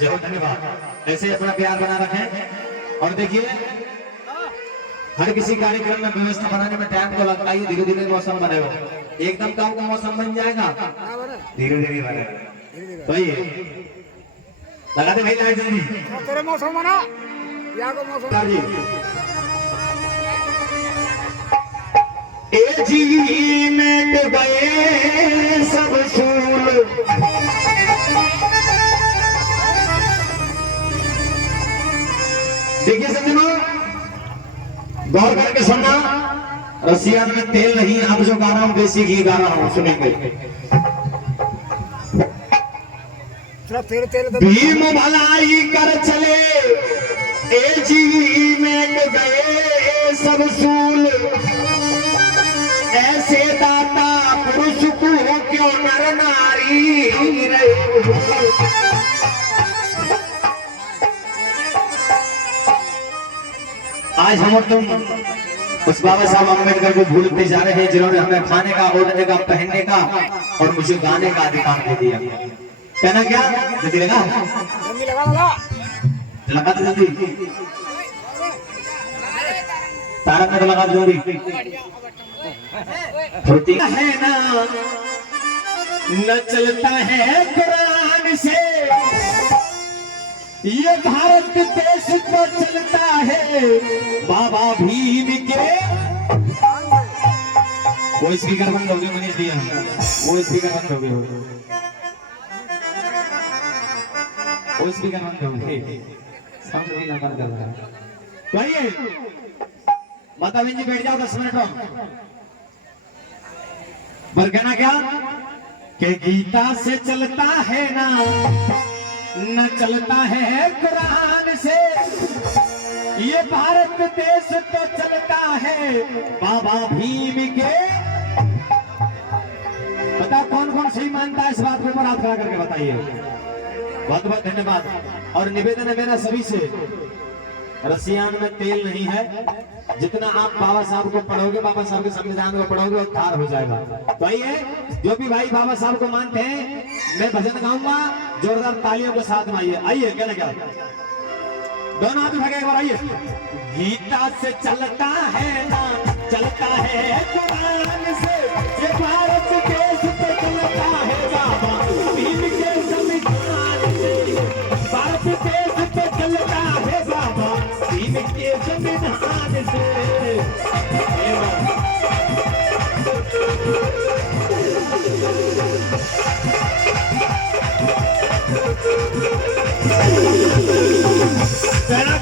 जरूर, धन्यवाद। ऐसे अपना प्यार बना रखें। और देखिए हर किसी कार्यक्रम में व्यवस्था बनाने में टाइम तो लगता ही, धीरे धीरे मौसम बनेगा। एकदम काम का मौसम बन जाएगा, धीरे धीरे बनेगा। तो ये लगा दे भाई लाइट जल्दी। तेरे मौसम बना या को मौसम जी में गए सब फूल, देखिए सज्जनों गौर करके सुनना। रसिया में तेल नहीं, अब जो गा रहा हूं देसी घी गा रहा हूं, सुनेंगे। भीम भलाई कर चले ए जी में गए सब सूल, ऐसे दाता पुरुष को क्यों नर नारी रहे। आज हम तुम उस बाबा साहब अम्बेडकर को भूलते जा रहे हैं जिन्होंने हमें खाने का, ओढ़ने का, पहनने का और मुझे गाने का अधिकार दे दिया। कहना क्या जल्दी लगा लगा तो जल्दी, तारक में तो लगा जल्दी। फुर्ती है ना न चलता है कुरान से, ये भारत देश तो चलता है बाबा भीम के। वो स्पीकर बंद हो गए मनीष दिया, वो स्पीकर बंद हो गए, वो स्पीकर बंद हो गए, साउंड भी ना बंद कर रहा है। भाई माता बहन जी बैठ जाओ 10 मिनट पर। कहना क्या कि गीता से चलता है ना न चलता है कुरान से, ये भारत देश तो चलता है बाबा भीम के। पता कौन कौन सही मानता है इस बात के ऊपर हाथ खड़ा करके बताइए। बहुत बहुत धन्यवाद। और निवेदन है मेरा सभी से, रसियान में तेल नहीं है, जितना आप बाबा साहब को पढ़ोगे, बाबा साहब के संविधान को पढ़ोगे, वो थार हो जाएगा। तो आइए जो भी भाई बाबा साहब को मानते हैं, मैं भजन गाऊंगा, जोरदार तालियों के साथ में आइए। आइए कहना क्या, दोनों हाथ उठा के एक बार आइए। गीता से चलता है ना चलता है कुरान से, ये भारत देश पे चलता है बाबा भीम के संविधान से, भारत देश पे चलता है बाबा भीम के संविधान से।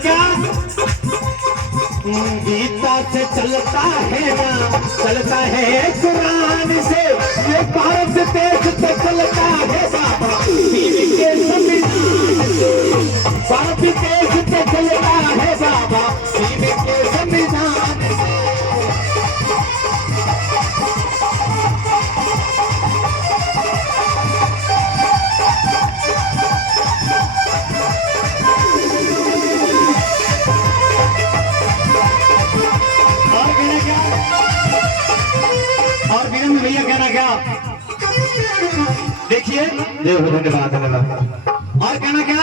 क्या गीता से चलता है ना चलता है कुरान से, ये भारत देश तो चलता है बाबा भीम के संविधान से, भारत देश तो चलता है बाबा भीम के संविधान से। और वीरेंद्र भैया कहना क्या, देखिए धन्यवाद धन्यवाद। और कहना क्या,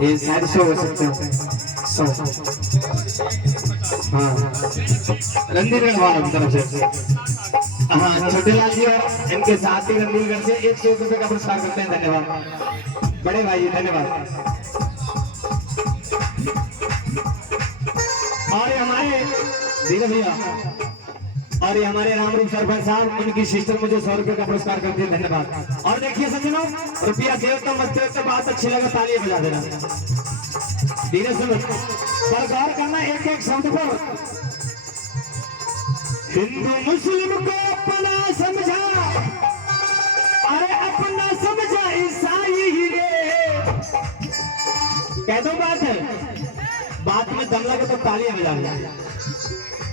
ये शायद 100 हो सकते हैं, 100। हाँ रणधीर गढ़वाल की तरफ से, हाँ छोटेलाल जी और इनके साथी रणधीरगढ़ से 100 रुपए का पुरस्कार करते हैं। धन्यवाद बड़े भाई, धन्यवाद। और हमारे धीरे भैया और ये हमारे रामरूप सरपंच साहब, उनकी सिस्टर मुझे 100 रुपए का पुरस्कार करते हैं। धन्यवाद। और देखिए सज्जनों, रुपया देवता मत तो बात अच्छी लगे ताली बजा देना, धीरे सुनो पर गौर करना एक एक शब्द पर। हिंदू मुस्लिम को अपना समझा, अरे अपना समझा ईसाई ही रे। कह दो बात में दम लगे तो तालियां बजा देना।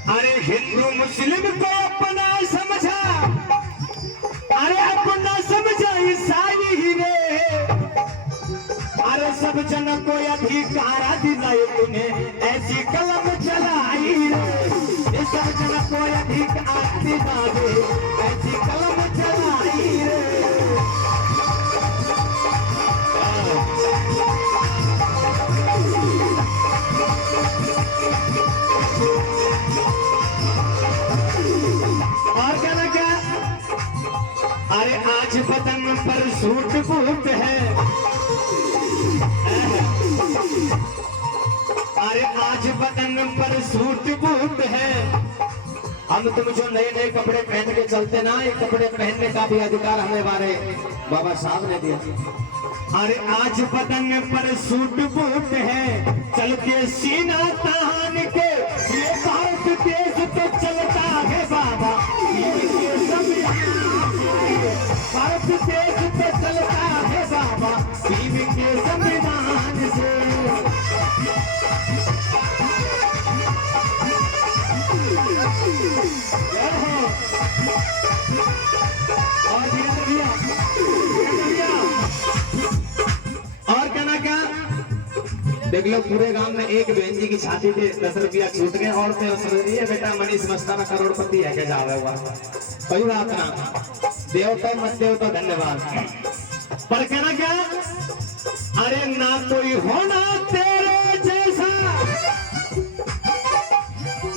अरे हिंदू मुस्लिम को अपना समझा, अरे अपना समझा ईसाई ही रे। अरे सब जन को अधिकार दिलाए तूने, ऐसी कलम चलाई रे। सब जन को अधिकार दिलाए, ऐसी कलम चलाई रे। अरे आज बदन पर सूट बूट है, अरे आज बदन पर सूट बूट है। हम तुम जो नए नए कपड़े पहन के चलते ना, ये कपड़े पहनने का भी अधिकार हमें हमारे बाबा साहब ने दिया। अरे आज बदन पर सूट बूट है, चल के सीना तान के, ये भारत देश तो चलता है बाबा, भारत देश तो चलता है बाबा बीवी के संविधान से। और कहना क्या, देख लो पूरे गांव में एक बहन जी की छाती पे 10 रुपया छूट गए, और ये बेटा मनीष मस्ताना करोड़पति है, क्या जावे हुआ कोई बात ना, देव तो मत देव तो धन्यवाद। पर कहना क्या, अरे ना कोई होना तेरे जैसा,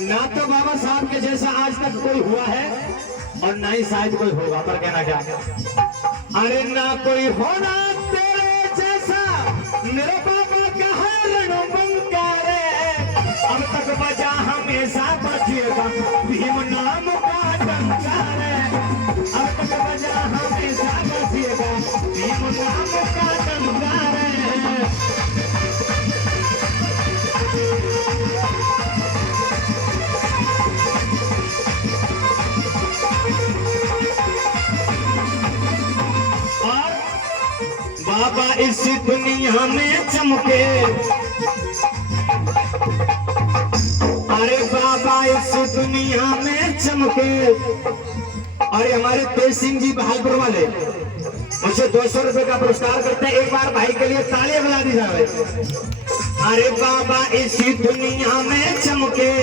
ना तो बाबा साहब के जैसा आज तक कोई हुआ है और ना ही शायद कोई होगा। पर कहना क्या, अरे ना कोई होना तेरे जैसा, मेरे बाबा का है रणबंकारे, अब तक बजा हमेशा बजेगा भीम नाम का डंकारे, अब तक बजा हमेशा बजेगा भीम नाम का डंकारे। बाबा इस दुनिया में चमके, अरे बाबा इस दुनिया में चमके। अरे हमारे तेज सिंह जी बहालपुर वाले मुझे 200 रुपए का पुरस्कार करते हैं, एक बार भाई के लिए तालियां बजा दी जाए। अरे बाबा इसी दुनिया में चमके,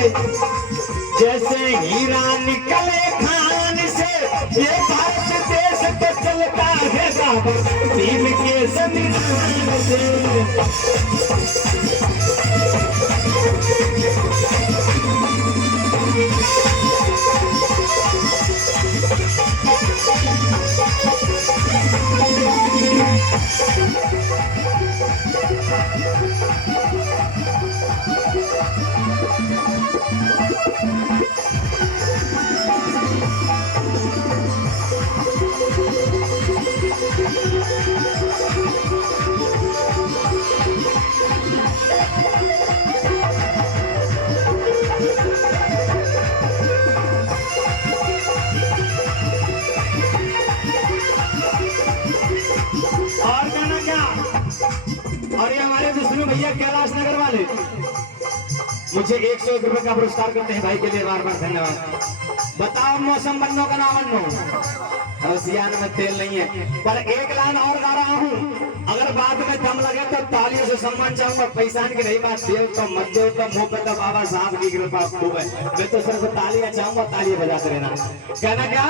जैसे हीरा निकले खान से, ये भारत देश तो चलता है बाबा भीम के संविधान से। और ये हमारे विष्णु भैया कैलाश नगर वाले मुझे 101 रुपए का पुरस्कार करते हैं, भाई के लिए बार बार धन्यवाद। बताओ मौसम बन्नो का नाम बन्नो, रसियान में तेल नहीं है। पर एक लाइन और गा रहा हूँ, अगर बाद में दम लगे तो तालियों से सम्मान चाहूंगा, पैसा की नहीं बात, देव तो मत देव तो मुंह पे तो बाबा साहब की कृपा खूब है। मैं तो सिर्फ तालियां चाहूंगा, तालियां बजाते रहना। कहना क्या,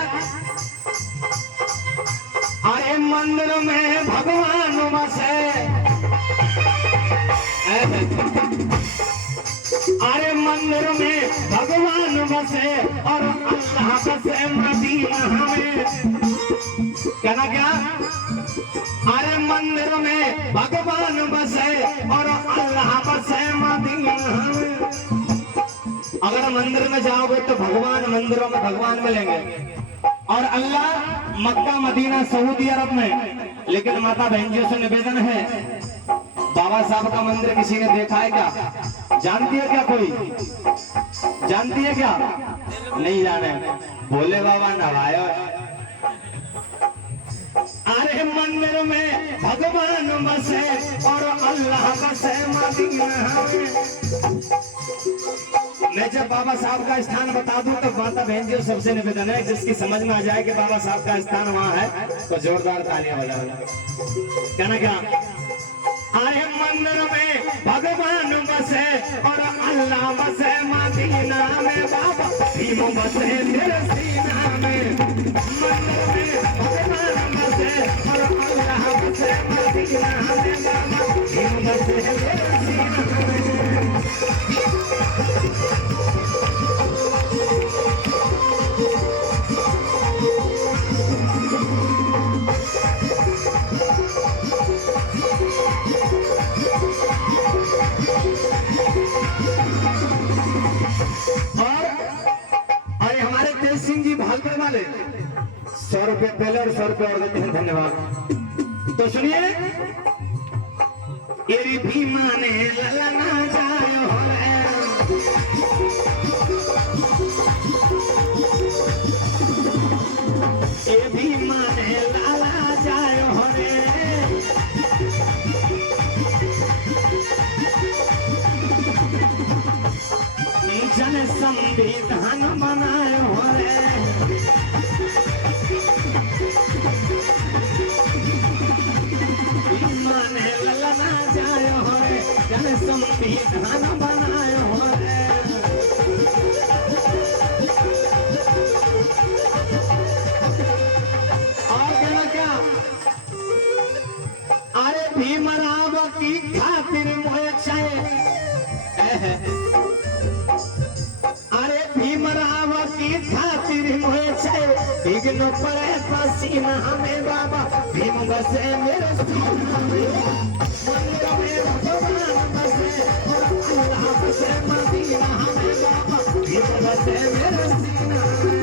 अरे मंदिर में भगवान बसे, अरे मंदिर में भगवान बसे और अल्लाह बसे मदीना में। कहना क्या, अरे मंदिर में भगवान बसे और अल्लाह बसे मदीना में। अगर मंदिर में जाओगे तो भगवान मंदिरों में भगवान मिलेंगे, और अल्लाह मक्का मदीना सऊदी अरब में। लेकिन माता बहन से निवेदन है, बाबा साहब का मंदिर किसी ने देखा है क्या? जानती है क्या कोई? जानती है क्या? नहीं जाने, बोले बाबा नवायो। अरे मंदिर में भगवान बसे और अल्लाह बसे मदीना में। मैं जब बाबा साहब का स्थान बता दूं तो माता बहन जी सबसे निवेदन है, जिसकी समझ में आ जाए कि बाबा साहब का स्थान वहां है तो जोरदार तालियां बजाओ। कहना क्या, अरे मंदिर में भगवान बसे और अल्लाह बसे मदीना में, बाबा भीम बसे तेरे सीना में। मंदिर में भगवान बसे और अल्लाह बसे मदीना में, बाबा भीम बसे तेरे सीना में। कितना ले 100 रुपये पहले और 100 रुपये और देते हैं। धन्यवाद। तो सुनिए, एरी भीमा ने ललना जायो है, ए भीमा ने लाला जायो है, जन संविधान बनायो है, भीमा ने ललना जायो है, जन संविधान बनायो है। और कहना क्या, अरे भीमराव की खातिर मोए चाहिए, अरे भीमराव की खातिर मोए चाहिए, बिगनो पड़े पसीना हमें बाबा, भीम बसे मेरे सीना में, मंदिर में भगवान बसे और अल्लाह बसे मदीना हमें बाबा, भीम बसे मेरे सीना में।